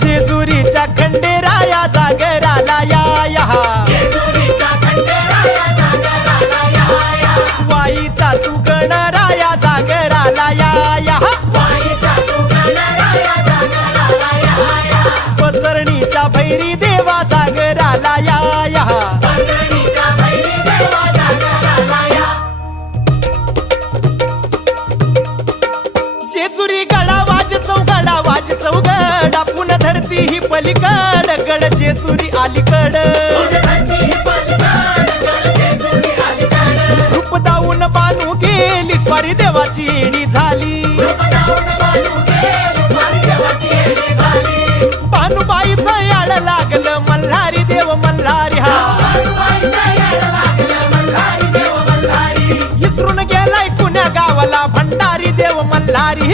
जेजुरीच्या खंडेराया जागराला या वाईचा तू गणराया जागराला या पसरणीच्या भैरी देवा जागराला या जेजुरी गडा वाज चौगड आपण धरती ही पलीकड गड जेजुरी अलीकड रूप दाऊन बानू गेली स्वारी देवाची येणी झाली भानुबाईचं याड लागलं मल्हारी देव मल्हारी हा इसरून गेलाय पुण्या गावाला भंडारी देव मल्हारी